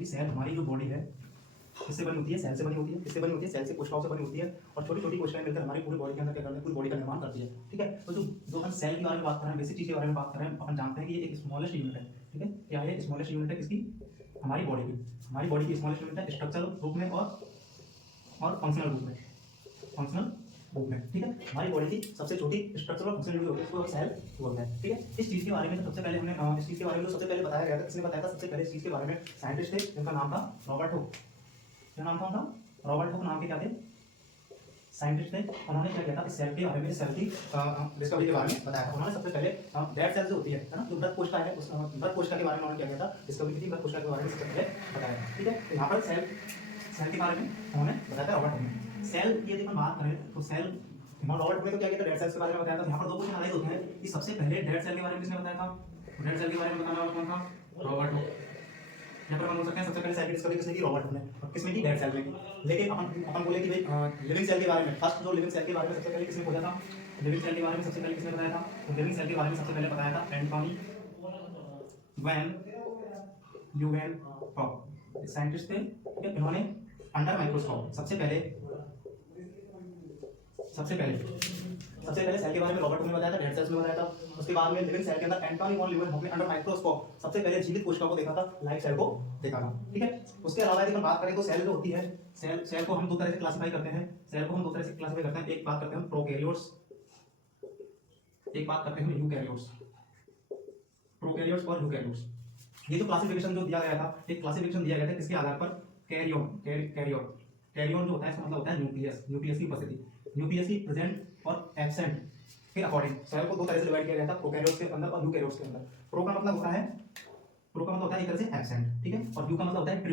कि सेल हमारी जो बॉडी है किससे बनी होती है, सेल से बनी होती है। किससे बनी होती है, सेल से कोशिकाओं से बनी होती है। और छोटी छोटी कोशिकाएं मिलकर हमारी पूरी बॉडी के अंदर क्या करती है, पूरी बॉडी का निर्माण करती है। ठीक है, तो जो हम सेल के बारे में बात कर रहे हैं, बेसिक चीज के बारे में बात कर रहे हैं, अपन जानते हैं कि ये एक स्मॉलेस्ट यूनिट है। ठीक है, क्या है, स्मॉलेस्ट यूनिट है किसकी, हमारी बॉडी की। हमारी बॉडी की स्मॉलेस्ट यूनिट है स्ट्रक्चरल रूप में और फंक्शनल रूप में। फंक्शनल रूप में, ठीक है, हमारी बॉडी की सबसे छोटी स्ट्रक्चरल और फंक्शनल यूनिट होती है, उसको सेल बोलते हैं। ठीक है, इस चीज के बारे में तो सबसे पहले हमने इस चीज के बारे में तो सबसे पहले बताया गया था। किसने बताया था सबसे पहले इस चीज के बारे में? साइंटिस्ट थे जिनका नाम था रॉबर्ट हुक। क्या नाम था उनका? रॉबर्ट हुक नाम के क्या थे, साइंटिस्ट थे। उन्होंने क्या किया था, इस सेल के बारे में, सेल की डिस्कवरी के बारे में बताया था। उन्होंने सबसे पहले डेड सेल जो होती है ना, जो मृत कोशिका है, उस मृत कोशिका के बारे में उन्होंने क्या किया था, डिस्कवरी की थी। मृत कोशिका के बारे में सबसे पहले बताया था। ठीक है, तो यहाँ पर सेल के बारे में उन्होंने बताया था रॉबर्ट हुक ने। सेल की यदि हम बात करें तो सेल, रॉबर्ट हुक ने तो क्या किया था, डेड सेल्स के बारे में बताया था। यहाँ पर दो क्वेश्चन आए होते हैं कि सबसे पहले डेड सेल के बारे में किसने बताया था? डेड सेल के बारे में बताना वाला कौन था? Robert Hooke. यहाँ पर हम बोल सकते हैं सबसे पहले सेल की डिस्कवरी किसने की? रॉबर्ट हुक ने। और किसमें की? डेड सेल में। लेकिन अपन बोले कि भाई लिविंग सेल के बारे में, फर्स्ट जो लिविंग सेल के बारे में सबसे पहले किसने खोजा था? लिविंग सेल के बारे में सबसे पहले किसने बताया था? तो लिविंग सेल के बारे में सबसे पहले बताया था एंटोनी वैन ल्यूवेनहॉक, साइंटिस्ट थे। ठीक है, इन्होंने अंडर माइक्रोस्कोप सबसे पहले सेल के बारे में रॉबर्ट हुक ने बताया था, डेड सेल्स में बताया था। उसके बाद में लिविंग सेल के अंदर एंटोनी वॉन ल्यूवेनहॉक ने अंडर माइक्रोस्कोप सबसे पहले जीवित कोशिकाओं को देखा था, लाइव सेल को देखा था। ठीक है, उसके अलावा यदि हम बात करें तो सेल जो होती है, सेल को हम दो तरह से क्लासिफाई करते हैं। सेल को हम दो तरह से क्लासिफाई करते हैं। एक बात करते हैं प्रोकैरियोट्स, एक बात करते हैं यूकैरियोट्स। प्रोकैरियोट्स और यूकैरियोट्स, ये जो क्लासिफिकेशन जो दिया गया था, एक क्लासिफिकेशन दिया गया था किसके आधार पर? कैरियन जो होता है इसका मतलब होता है न्यूक्लियस की उपस्थिति, न्यूक्लियस की प्रेजेंट और एब्सेंट के अकॉर्डिंग सेल को दो तरह से डिवाइड किया गया था, प्रोकैरियोट्स के अंदर और यूकैरियोट्स के अंदर। प्रो का मतलब होता है एक तरह से एब्सेंट, ठीक है, और यू का मतलब होता है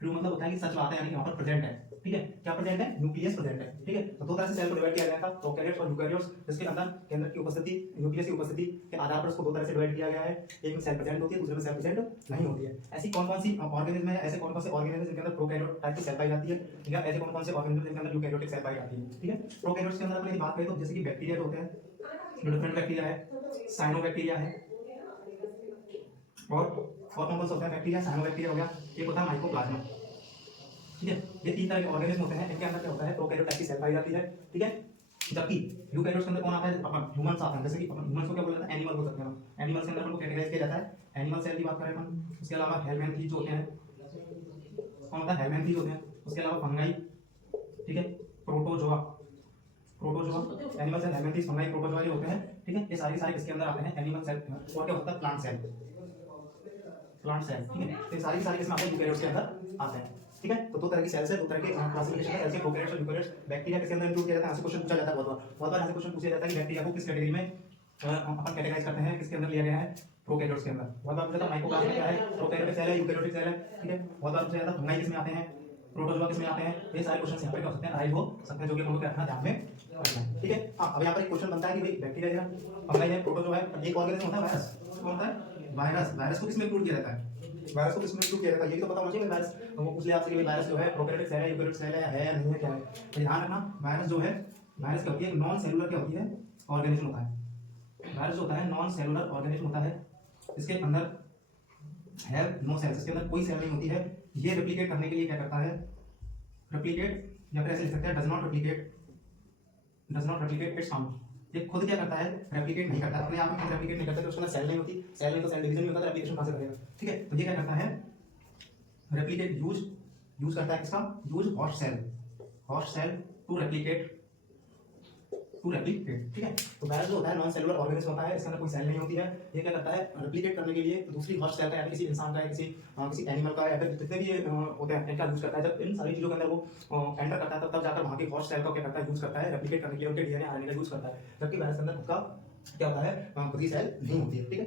ट्रू मतलब होता है कि सच बात है, यानी यहाँ पर प्रेजेंट है। ठीक है, क्या प्रेजेंट है? न्यूक्लियस प्रेजेंट है। ठीक है, तो दो तरह से सेल को डिवाइड किया गया था, प्रोकैरियोट्स और यूकैरियोट्स, जिसके अंदर केंद्र की उपस्थिति, न्यूक्लियस की उपस्थिति के आधार पर उसको दो तरह से डिवाइड किया गया है। एक में सेल प्रेजेंट होती है, दूसरे में सेल प्रेजेंट नहीं होती है। ऐसी कौन-कौन सी ऑर्गेनिज्म है, ऐसे कौन-कौन से ऑर्गेनिज्म जिनके अंदर प्रोकैरियोट टाइप की सेल पाई जाती है, या ऐसे कौन-कौन से ऑर्गेनिज्म जिनके अंदर यूकैरियोटिक सेल पाई जाती है। ठीक है, प्रोकैरियोट्स के अंदर अपन बात करें तो जैसे कि बैक्टीरिया जो होते हैं, डिफरेंट बैक्टीरिया है, साइनोबैक्टीरिया है, और कौन-कौन से होते हैं बैक्टीरिया? साइनोबैक्टीरिया हो गया, एक होता है माइकोप्लाज्मा। ठीक है, ये तीन तरह के ऑर्गेनिज्म होते हैं। इनके अंदर क्या होता है? प्रोकैरियोट टाइप की सेल पाई जाती है। ठीक है, जबकि यूकैरियोट्स के अंदर कौन आता है? अपन ह्यूमंस आते हैं। जैसे कि अपन ह्यूमंस को क्या बोला जाता है? एनिमल बोल सकते हैं। एनिमल्स के अंदर अपन को कैटेगराइज किया जाता है एनिमल सेल की बात करें अपन। उसके अलावा हेलमिन्थीज होते हैं, कौन होता है? हेलमिन्थीज होते हैं। उसके अलावा फंगाई, ठीक है, protozoa animal cell, helminthes, fungi, protozoa ये होते हैं। ठीक है, ये सारे किसके अंदर आते हैं? Animal cell. और क्या होता है? Plant cell. ठीक है, तो ये सारे किसमें आते हैं? यूकैरियोट्स के अंदर आते हैं। ठीक है, तो दो तरह की सेल्स है, दो तरह के क्लासिफिकेशन है, ऐसे प्रोकैरियोट्स और यूकैरियोट्स। बैक्टीरिया किसके अंदर इंक्लूड किया जाता है? ऐसे क्वेश्चन पूछा जाता है बहुत बार ऐसे क्वेश्चन पूछा जाता है कि बैक्टीरिया को किस कैटेगरी में अपन कैटेगराइज करते हैं, किसके अंदर लिया गया है? प्रोकैरियोट्स के अंदर। बहुत बार पूछा था माइकोप्लाज्मा क्या है? प्रोकैरियोटिक सेल है, यूकैरियोटिक सेल है। ठीक है, बहुत बार पूछा जाता है फंगाई किसमें आते हैं, प्रोटोजोआ किसमें आते हैं। ये सारे क्वेश्चन यहाँ पे हो सकते हैं, राइज हो सकते हैं, जो कि हम लोग अपना ध्यान में रखना है। ठीक है, अब यहाँ पर एक क्वेश्चन बनता है कि भाई बैक्टीरिया है, फंगाई है, प्रोटोजोआ है, एक ऑर्गेनिज्म होता है वायरस। कौन होता है? वायरस को किसमें इंक्लूड किया जाता है? वायरस को किसमें इंक्लूड किया जाता है? ये तो पता होना चाहिए। वायरस वो पूछ ले आपसे कि वायरस जो है प्रोकैरियोटिक सेल है, यूकैरियोटिक सेल है या नहीं है, क्या है। तो ध्यान रखना, वायरस जो है, वायरस क्या होती है? नॉन सेलुलर क्या होती है? ऑर्गेनिज्म होता है। वायरस जो होता है नॉन सेलुलर ऑर्गेनिज्म होता है। इसके अंदर हैव नो सेल्स, इसके अंदर कोई सेल नहीं होती है। ये रेप्लिकेट करने के लिए क्या करता है? रेप्लिकेट, या फिर ऐसे लिख सकते हैं does not replicate it's found. ये खुद क्या करता है? रेप्लिकेट नहीं करता, अपने आप में रेप्लिकेट नहीं करता, तो उसके अंदर सेल नहीं होती। सेल नहीं तो सेल डिवीजन नहीं होता, रेप्लिकेशन कहां से करेगा? ठीक है, तो ये क्या करता है? रेप्लिकेट यूज करता है किसका? Use host cell to replicate. ठीक है, तो वायरस जो होता है नॉन सेलुलर ऑर्गेनिज्म होता है, इसके अंदर कोई सेल नहीं होती है। ये क्या करता है? रेप्लिकेट करने के लिए दूसरी होस्ट सेल का, या किसी इंसान का, या किसी एनिमल का, या फिर जितने भी होते हैं इनका यूज करता है। जब इन सारी चीजों के अंदर वो एंटर करता है, तब जाकर वहां की होस्ट सेल का क्या करता है? यूज करता है रेप्लिकेट करने के लिए, उनके डीएनए आरएनए का यूज करता है। जबकि वायरस के अंदर खुद का क्या होता है? खुद की सेल नहीं होती है। ठीक है।